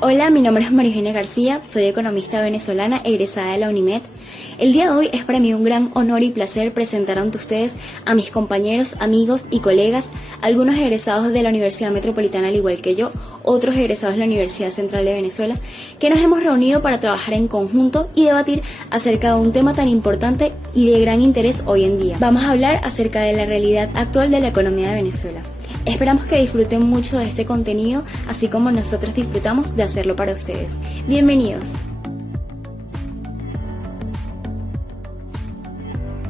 Hola, mi nombre es María Eugenia García, soy economista venezolana egresada de la UNIMED. El día de hoy es para mí un gran honor y placer presentar ante ustedes a mis compañeros, amigos y colegas, algunos egresados de la Universidad Metropolitana al igual que yo, otros egresados de la Universidad Central de Venezuela, que nos hemos reunido para trabajar en conjunto y debatir acerca de un tema tan importante y de gran interés hoy en día. Vamos a hablar acerca de la realidad actual de la economía de Venezuela. Esperamos que disfruten mucho de este contenido, así como nosotros disfrutamos de hacerlo para ustedes. Bienvenidos.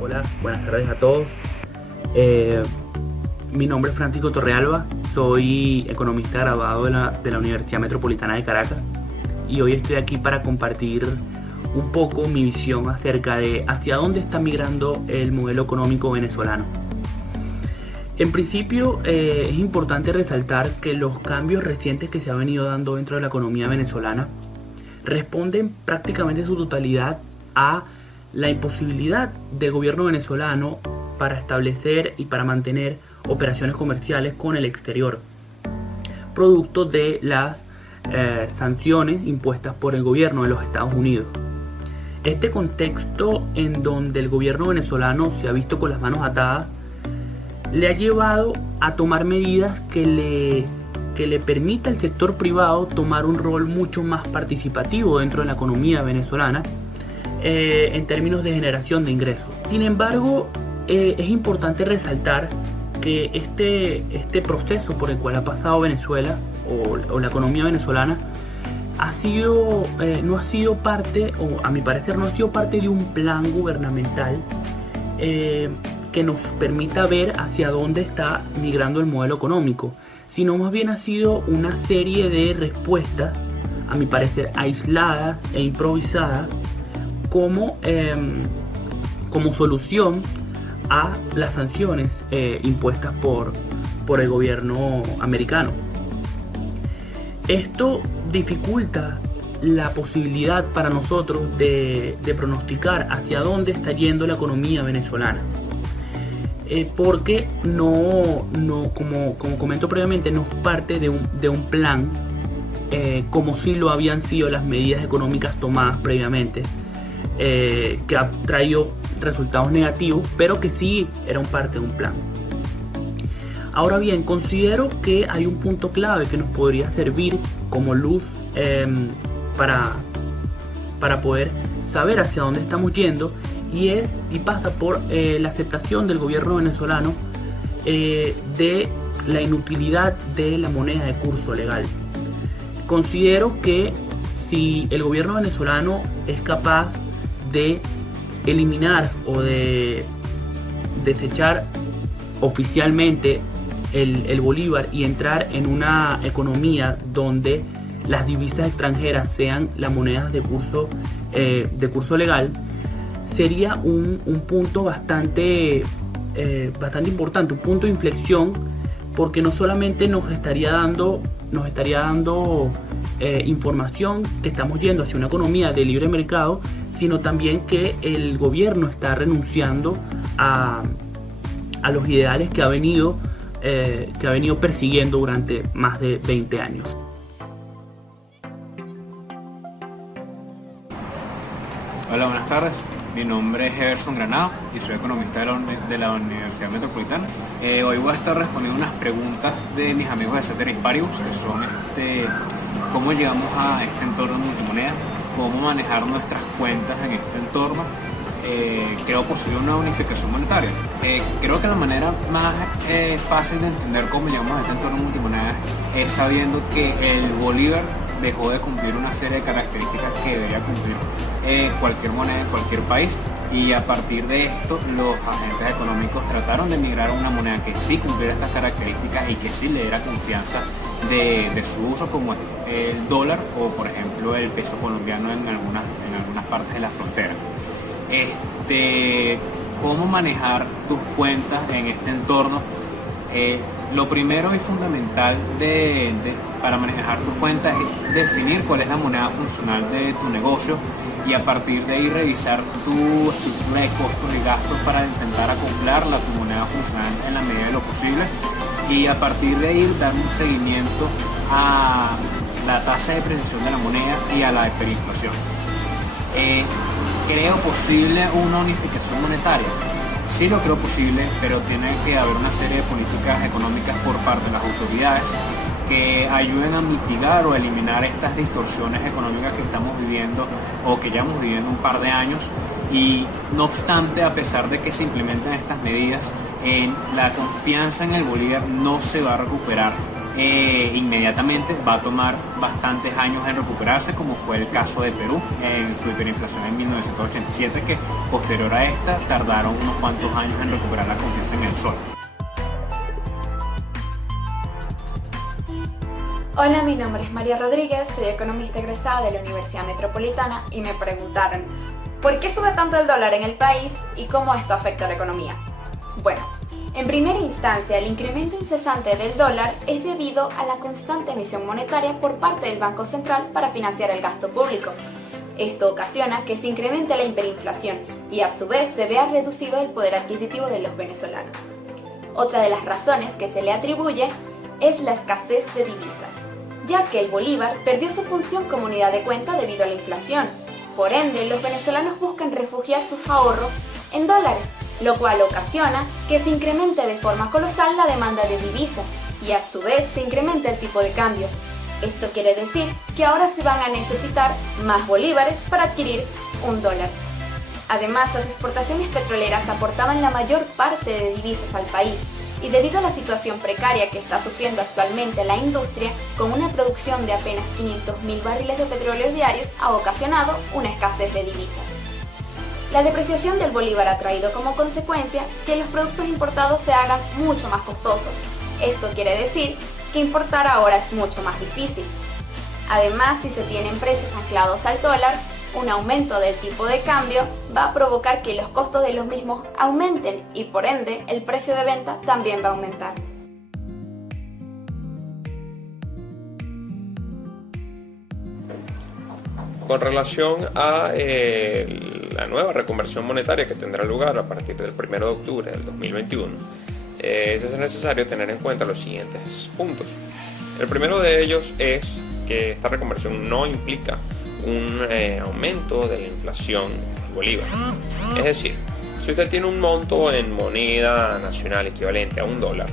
Hola, buenas tardes a todos. Mi nombre es Francisco Torrealba, soy economista graduado de la Universidad Metropolitana de Caracas y hoy estoy aquí para compartir un poco mi visión acerca de hacia dónde está migrando el modelo económico venezolano. En principio, es importante resaltar que los cambios recientes que se han venido dando dentro de la economía venezolana responden prácticamente en su totalidad a la imposibilidad del gobierno venezolano para establecer y para mantener operaciones comerciales con el exterior, producto de las sanciones impuestas por el gobierno de los Estados Unidos. Este contexto en donde el gobierno venezolano se ha visto con las manos atadas le ha llevado a tomar medidas que le permita al sector privado tomar un rol mucho más participativo dentro de la economía venezolana en términos de generación de ingresos. Sin embargo, es importante resaltar que este proceso por el cual ha pasado Venezuela o la economía venezolana no ha sido parte, o a mi parecer no ha sido parte de un plan gubernamental que nos permita ver hacia dónde está migrando el modelo económico, sino más bien ha sido una serie de respuestas, a mi parecer aisladas e improvisadas, como solución a las sanciones impuestas por el gobierno americano. Esto dificulta la posibilidad para nosotros de pronosticar hacia dónde está yendo la economía venezolana. Porque como comento previamente, no es parte de un plan como si lo habían sido las medidas económicas tomadas previamente, que ha traído resultados negativos, pero que sí eran parte de un plan. Ahora bien, considero que hay un punto clave que nos podría servir como luz para poder saber hacia dónde estamos yendo, y pasa por la aceptación del gobierno venezolano de la inutilidad de la moneda de curso legal. Considero que si el gobierno venezolano es capaz de eliminar o de desechar oficialmente el bolívar y entrar en una economía donde las divisas extranjeras sean las monedas de curso legal, sería un punto bastante importante, un punto de inflexión, porque no solamente nos estaría dando información que estamos yendo hacia una economía de libre mercado, sino también que el gobierno está renunciando a los ideales que ha venido persiguiendo durante más de 20 años. Hola, buenas tardes. Mi nombre es Everson Granado y soy economista de la Universidad Metropolitana. Hoy voy a estar respondiendo unas preguntas de mis amigos de Ceteris Paribus, que son cómo llegamos a este entorno multimoneda, cómo manejar nuestras cuentas en este entorno, creo posible una unificación monetaria. Creo que la manera más fácil de entender cómo llegamos a este entorno multimoneda es sabiendo que el bolívar dejó de cumplir una serie de características que debería cumplir cualquier moneda en cualquier país, y a partir de esto los agentes económicos trataron de migrar a una moneda que sí cumpliera estas características y que sí le diera confianza de su uso, como el dólar o por ejemplo el peso colombiano en algunas partes de la frontera. ¿Cómo manejar tus cuentas en este entorno? Lo primero y fundamental para manejar tus cuentas es definir cuál es la moneda funcional de tu negocio, y a partir de ahí revisar tu estructura de costos y gastos para intentar acoplarla a tu moneda funcional en la medida de lo posible, y a partir de ahí dar un seguimiento a la tasa de depreciación de la moneda y a la hiperinflación. ¿Creo posible una unificación monetaria? Sí lo creo posible, pero tiene que haber una serie de políticas económicas por parte de las autoridades que ayuden a mitigar o eliminar estas distorsiones económicas que estamos viviendo o que llevamos viviendo un par de años. Y no obstante, a pesar de que se implementen estas medidas, la confianza en el bolívar no se va a recuperar inmediatamente, va a tomar bastantes años en recuperarse, como fue el caso de Perú en su hiperinflación en 1987, que posterior a esta tardaron unos cuantos años en recuperar la confianza en el sol. Hola, mi nombre es María Rodríguez, soy economista egresada de la Universidad Metropolitana y me preguntaron ¿por qué sube tanto el dólar en el país y cómo esto afecta a la economía? Bueno, en primera instancia, el incremento incesante del dólar es debido a la constante emisión monetaria por parte del Banco Central para financiar el gasto público. Esto ocasiona que se incremente la hiperinflación y a su vez se vea reducido el poder adquisitivo de los venezolanos. Otra de las razones que se le atribuye es la escasez de divisas, ya que el bolívar perdió su función como unidad de cuenta debido a la inflación. Por ende, los venezolanos buscan refugiar sus ahorros en dólares, lo cual ocasiona que se incremente de forma colosal la demanda de divisas y a su vez se incrementa el tipo de cambio. Esto quiere decir que ahora se van a necesitar más bolívares para adquirir un dólar. Además, las exportaciones petroleras aportaban la mayor parte de divisas al país y debido a la situación precaria que está sufriendo actualmente la industria, con una producción de apenas 500.000 barriles de petróleo diarios, ha ocasionado una escasez de divisas. La depreciación del bolívar ha traído como consecuencia que los productos importados se hagan mucho más costosos. Esto quiere decir que importar ahora es mucho más difícil. Además, si se tienen precios anclados al dólar, un aumento del tipo de cambio va a provocar que los costos de los mismos aumenten y por ende el precio de venta también va a aumentar. Con relación a la nueva reconversión monetaria que tendrá lugar a partir del 1 de octubre del 2021, es necesario tener en cuenta los siguientes puntos. El primero de ellos es que esta reconversión no implica un aumento de la inflación del bolívar. Es decir, si usted tiene un monto en moneda nacional equivalente a $1,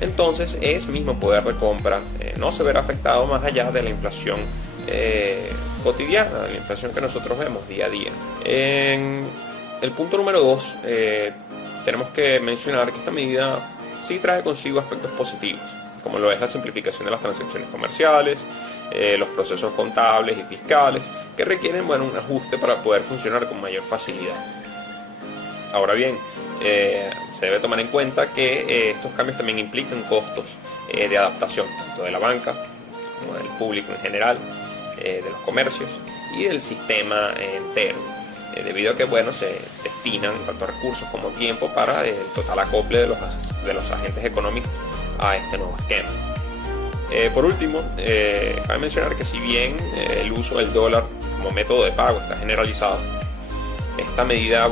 entonces ese mismo poder de compra no se verá afectado más allá de la inflación cotidiana, la inflación que nosotros vemos día a día. En el punto número 2, tenemos que mencionar que esta medida sí trae consigo aspectos positivos, como lo es la simplificación de las transacciones comerciales, los procesos contables y fiscales, que requieren un ajuste para poder funcionar con mayor facilidad. Ahora bien, se debe tomar en cuenta que estos cambios también implican costos de adaptación, tanto de la banca como del público en general, de los comercios y del sistema entero, debido a que se destinan tanto recursos como tiempo para el total acople de los agentes económicos a este nuevo esquema. Por último, cabe mencionar que si bien el uso del dólar como método de pago está generalizado, esta medida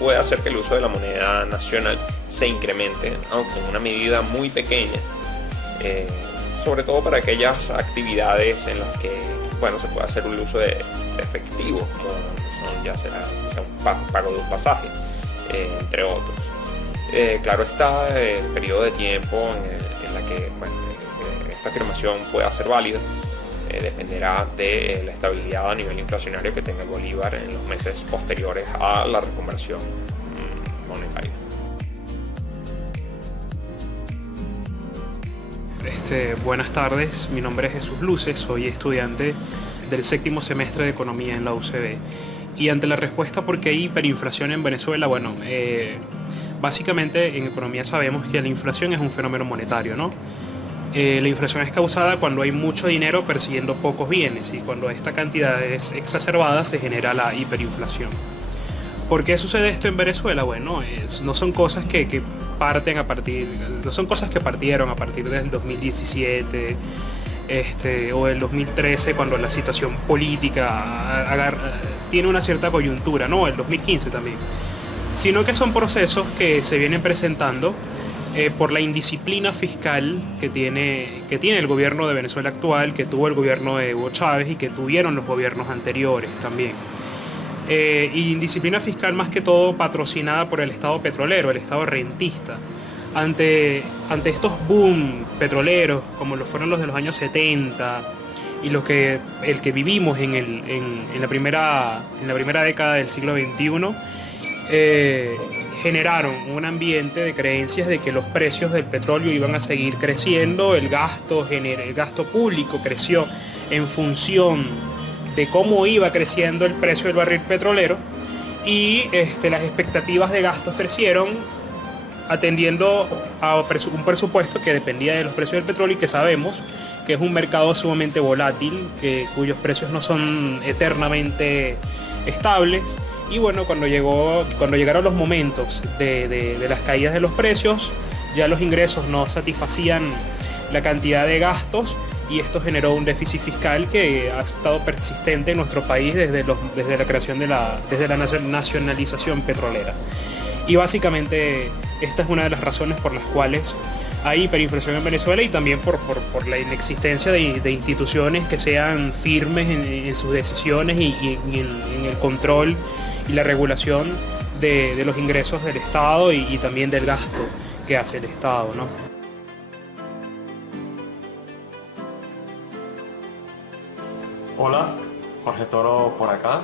puede hacer que el uso de la moneda nacional se incremente, aunque en una medida muy pequeña, sobre todo para aquellas actividades en las que se puede hacer un uso de efectivo, como son ya sea un pago de un pasaje, entre otros. Claro está, el periodo de tiempo en la que esta afirmación pueda ser válida dependerá de la estabilidad a nivel inflacionario que tenga el bolívar en los meses posteriores a la reconversión monetaria. Buenas tardes, mi nombre es Jesús Luces, soy estudiante del 7º semestre de Economía en la UCB. Y ante la respuesta por qué hay hiperinflación en Venezuela, básicamente en economía sabemos que la inflación es un fenómeno monetario, ¿no? La inflación es causada cuando hay mucho dinero persiguiendo pocos bienes y cuando esta cantidad es exacerbada se genera la hiperinflación. ¿Por qué sucede esto en Venezuela? No son cosas que partieron a partir del 2017 o del 2013, cuando la situación política tiene una cierta coyuntura, el 2015 también, sino que son procesos que se vienen presentando por la indisciplina fiscal que tiene el gobierno de Venezuela actual, que tuvo el gobierno de Hugo Chávez y que tuvieron los gobiernos anteriores también. Y indisciplina fiscal más que todo patrocinada por el Estado petrolero, el Estado rentista. Ante estos boom petroleros, como lo fueron los de los años 70 y el que vivimos en la primera década del siglo XXI, generaron un ambiente de creencias de que los precios del petróleo iban a seguir creciendo, el gasto público creció en función de cómo iba creciendo el precio del barril petrolero, y las expectativas de gastos crecieron atendiendo a un presupuesto que dependía de los precios del petróleo, y que sabemos que es un mercado sumamente volátil, cuyos precios no son eternamente estables. Y bueno, cuando llegaron los momentos de las caídas de los precios, ya los ingresos no satisfacían la cantidad de gastos, y esto generó un déficit fiscal que ha estado persistente en nuestro país desde la creación desde la nacionalización petrolera. Y básicamente esta es una de las razones por las cuales hay hiperinflación en Venezuela, y también por la inexistencia de instituciones que sean firmes en sus decisiones y en el control y la regulación de los ingresos del Estado y también del gasto que hace el Estado, ¿no? Hola, Jorge Toro por acá.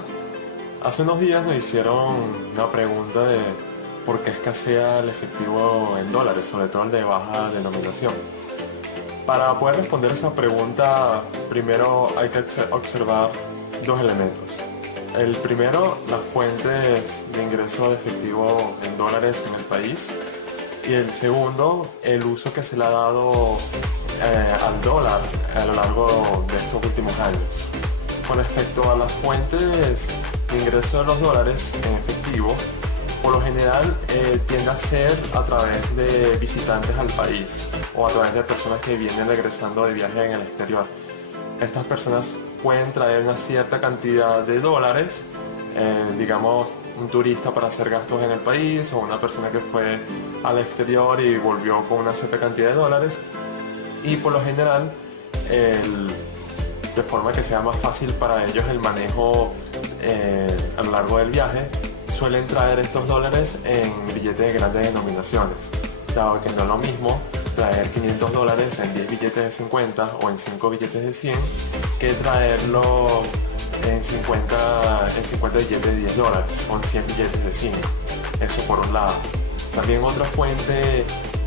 Hace unos días me hicieron una pregunta de por qué escasea el efectivo en dólares, sobre todo el de baja denominación. Para poder responder esa pregunta, primero hay que observar dos elementos. El primero, las fuentes de ingreso de efectivo en dólares en el país. Y el segundo, el uso que se le ha dado al dólar a lo largo de estos últimos años. Con respecto a las fuentes de ingreso de los dólares en efectivo, por lo general tiende a ser a través de visitantes al país o a través de personas que vienen regresando de viaje en el exterior. Estas personas pueden traer una cierta cantidad de dólares, digamos un turista para hacer gastos en el país, o una persona que fue al exterior y volvió con una cierta cantidad de dólares, y por lo general de forma que sea más fácil para ellos el manejo a lo largo del viaje, suelen traer estos dólares en billetes de grandes denominaciones, dado que no es lo mismo traer 500 dólares en 10 billetes de 50 o en 5 billetes de 100 que traerlos en 50 billetes de 10 dólares o en 100 billetes de 5. Eso por un lado. También otra fuente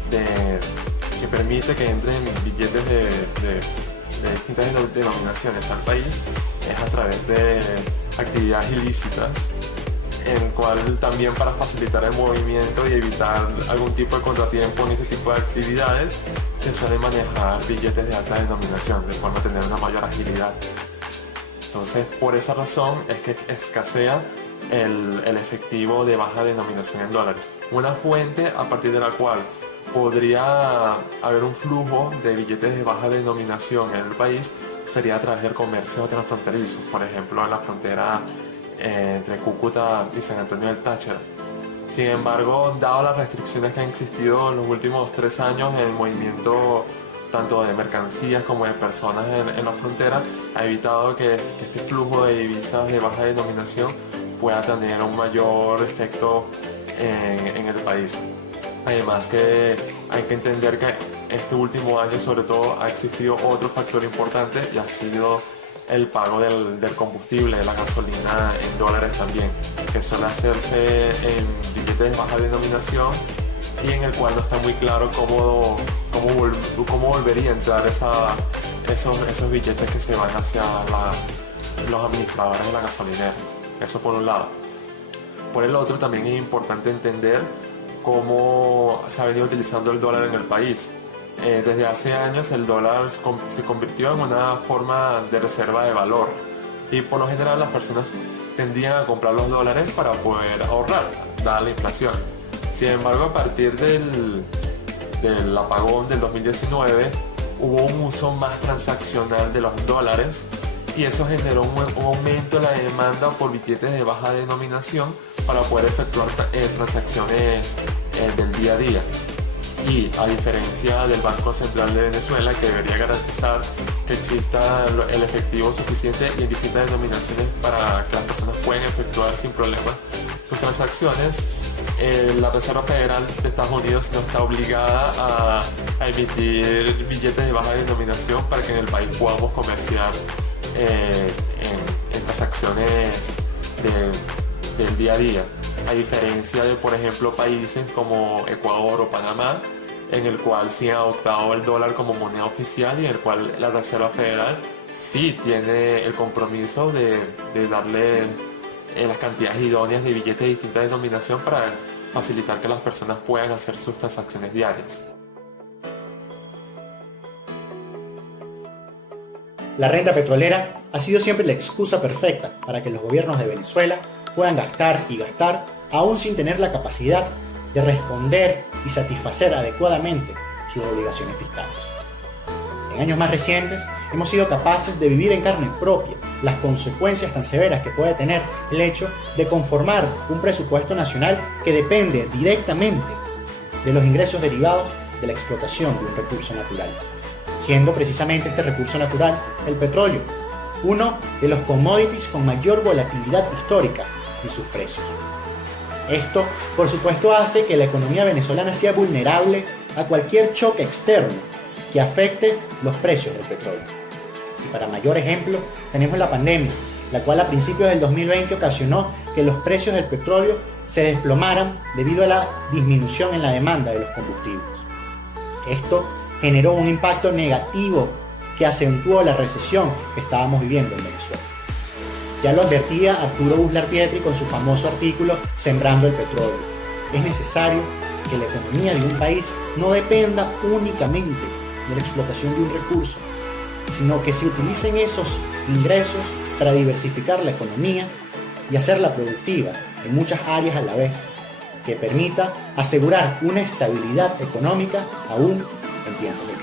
que permite que entren billetes de distintas denominaciones al país es a través de actividades ilícitas, en el cual también, para facilitar el movimiento y evitar algún tipo de contratiempo en ese tipo de actividades, se suelen manejar billetes de alta denominación de forma a tener una mayor agilidad. Entonces, por esa razón es que escasea el efectivo de baja denominación en dólares. Una fuente a partir de la cual podría haber un flujo de billetes de baja denominación en el país sería a través del comercio transfronterizo, por ejemplo en la frontera entre Cúcuta y San Antonio del Táchira. Sin embargo, dado las restricciones que han existido en los últimos 3 años en el movimiento tanto de mercancías como de personas en la frontera, ha evitado que este flujo de divisas de baja denominación pueda tener un mayor efecto en el país. Además que hay que entender que este último año sobre todo ha existido otro factor importante, y ha sido el pago del combustible, de la gasolina en dólares también, que suele hacerse en billetes de baja denominación, y en el cual no está muy claro cómo volvería a entrar esos billetes que se van hacia los administradores de las gasolineras. Eso por un lado. Por el otro, también es importante entender cómo se ha venido utilizando el dólar en el país. Desde hace años el dólar se convirtió en una forma de reserva de valor, y por lo general las personas tendían a comprar los dólares para poder ahorrar, dada la inflación. Sin embargo, a partir del apagón del 2019 hubo un uso más transaccional de los dólares, y eso generó un aumento en la demanda por billetes de baja denominación para poder efectuar transacciones del día a día. Y a diferencia del Banco Central de Venezuela, que debería garantizar que exista el efectivo suficiente y en distintas denominaciones para que las personas puedan efectuar sin problemas sus transacciones, la Reserva Federal de Estados Unidos no está obligada a emitir billetes de baja denominación para que en el país podamos comerciar en transacciones del día a día, a diferencia de, por ejemplo, países como Ecuador o Panamá, en el cual sí han adoptado el dólar como moneda oficial y en el cual la Reserva Federal sí tiene el compromiso de darle las cantidades idóneas de billetes de distinta denominación para facilitar que las personas puedan hacer sus transacciones diarias. La renta petrolera ha sido siempre la excusa perfecta para que los gobiernos de Venezuela puedan gastar y gastar, aún sin tener la capacidad de responder y satisfacer adecuadamente sus obligaciones fiscales. En años más recientes hemos sido capaces de vivir en carne propia las consecuencias tan severas que puede tener el hecho de conformar un presupuesto nacional que depende directamente de los ingresos derivados de la explotación de un recurso natural, siendo precisamente este recurso natural el petróleo, uno de los commodities con mayor volatilidad histórica en sus precios. Esto, por supuesto, hace que la economía venezolana sea vulnerable a cualquier choque externo que afecte los precios del petróleo. Y para mayor ejemplo, tenemos la pandemia, la cual a principios del 2020 ocasionó que los precios del petróleo se desplomaran debido a la disminución en la demanda de los combustibles. Esto generó un impacto negativo que acentuó la recesión que estábamos viviendo en Venezuela. Ya lo advertía Arturo Uslar Pietri con su famoso artículo Sembrando el Petróleo. Es necesario que la economía de un país no dependa únicamente de la explotación de un recurso, sino que se utilicen esos ingresos para diversificar la economía y hacerla productiva en muchas áreas a la vez, que permita asegurar una estabilidad económica aún en tiempos de